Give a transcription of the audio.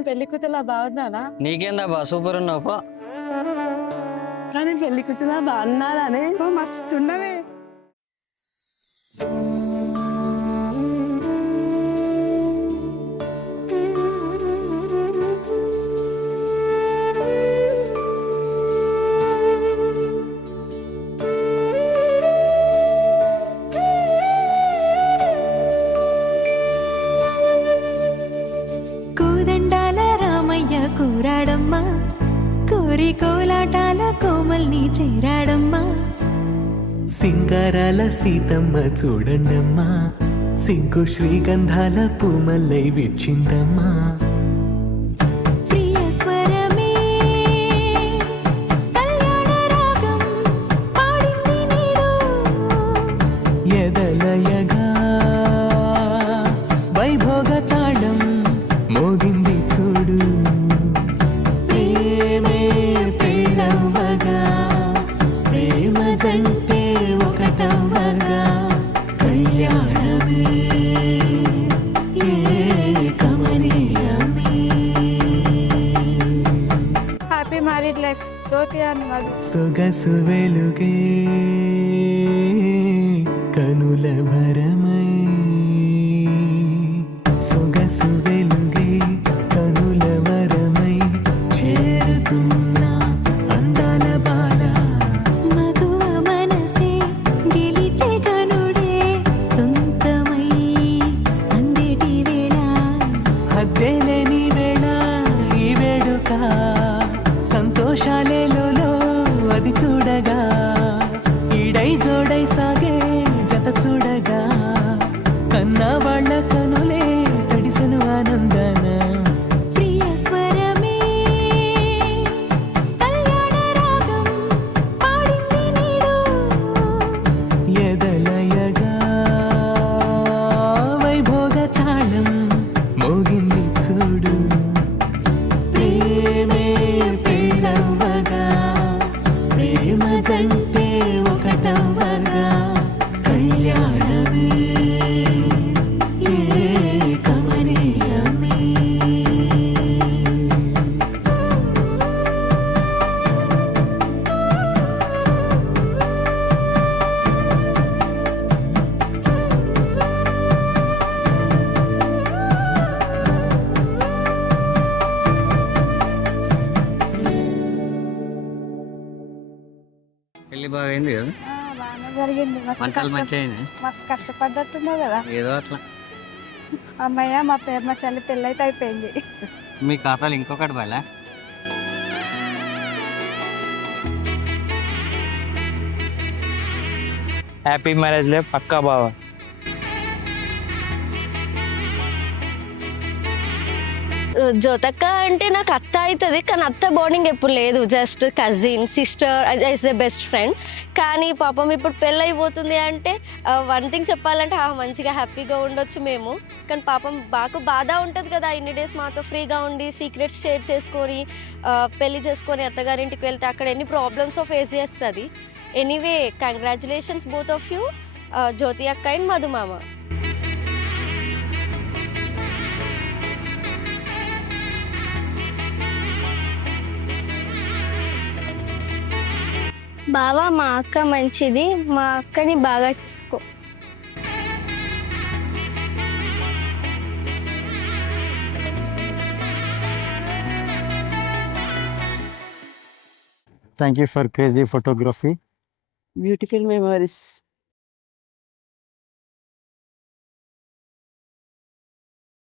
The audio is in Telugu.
నేను పెళ్లి కూతురులా బాగున్నానా? నీకేందా బా సూపర్ ఉన్నావు పో. కానీ పెళ్లి కూతురులా బాగున్నానే, మస్తున్నవే. కూరాడమ్మా కోరి కోలాటాల కోమల్ని చేరాడమ్మా సింగారాల సీతమ్మ చూడండమ్మా సింకు శ్రీగంధాల పూమల్లై విచ్చిందమ్మా ప్రియ స్వరమే కళ్యాణ రాగం పాడింది నీడు ఎదలయగా వైభోగ తాళం మోగింది చూడు ప్రేమే పెళ్ళవ్వగా ప్రేమ జంటే ఒకటవ్వగా కళ్యాణమే కమనీయమే హ్యాపీ మ్యారీడ్ లైఫ్ జ్యోతి అని మధు. సొగసు వెలుగే కనుల భరమై సొగసు వెలుగే కనుల వరమై చేరుతున్నా అందాల బాల మగువ మనసే గెలిచే కనుడే సొంతమై అందేటి వేళ హద్దేలేని వేళ ఈ వేడుక సంతోషాలేలో అది చూడగా ఈడై జోడై సాగే జత చూడగా కన్నా వాళ్ళ కనులే తడిసెను ఆనందన ప్రియ స్వరమే కళ్యాణ రాగం పాడింది నీడు ఎదలయగా వైభోగ తాళం మోగింది చూడు ప్రేమే పెళ్ళవ్వగా ప్రేమ జంటే ఒకటవ్వగా కళ్యాణమే కమనీయమే పెళ్లి బాగా అయింది కదా, బాగానే జరిగింది. వంటలు మంచిగా అయింది. మస్తు కష్టపడ్డట్టున్నావు కదా. ఏదో అట్లా. అమ్మయ్య మా చెల్లి పెళ్ళైతే అయిపోయింది. మీ ఖాతాలు ఇంకొకటి బాగా. హ్యాపీ మ్యారేజ్ లే పక్కా బావా. జ్యోతక్క అంటే నాకు అత్త అవుతుంది, కానీ అత్త బాండింగ్ ఎప్పుడు లేదు. Just cousin sister as a best friend. కానీ పాపం ఇప్పుడు పెళ్ళి అయిపోతుంది అంటే వన్ థింగ్ చెప్పాలంటే మంచిగా హ్యాపీగా ఉండొచ్చు మేము. కానీ పాపం బాగా బాధ ఉంటుంది కదా, ఇన్ని డేస్ మాతో ఫ్రీగా ఉండి సీక్రెట్స్ షేర్ చేసుకొని పెళ్లి చేసుకొని అత్తగారింటికి వెళ్తే అక్కడ ఎన్ని ప్రాబ్లమ్స్ ఫేస్ చేస్తుంది. Anyway congratulations both of you, Jyothi అక్క అండ్ మధు మామ. బావా మా అక్క మంచిది, మా అక్కని బాగా చూసుకో. Thank you for crazy photography. Beautiful memories.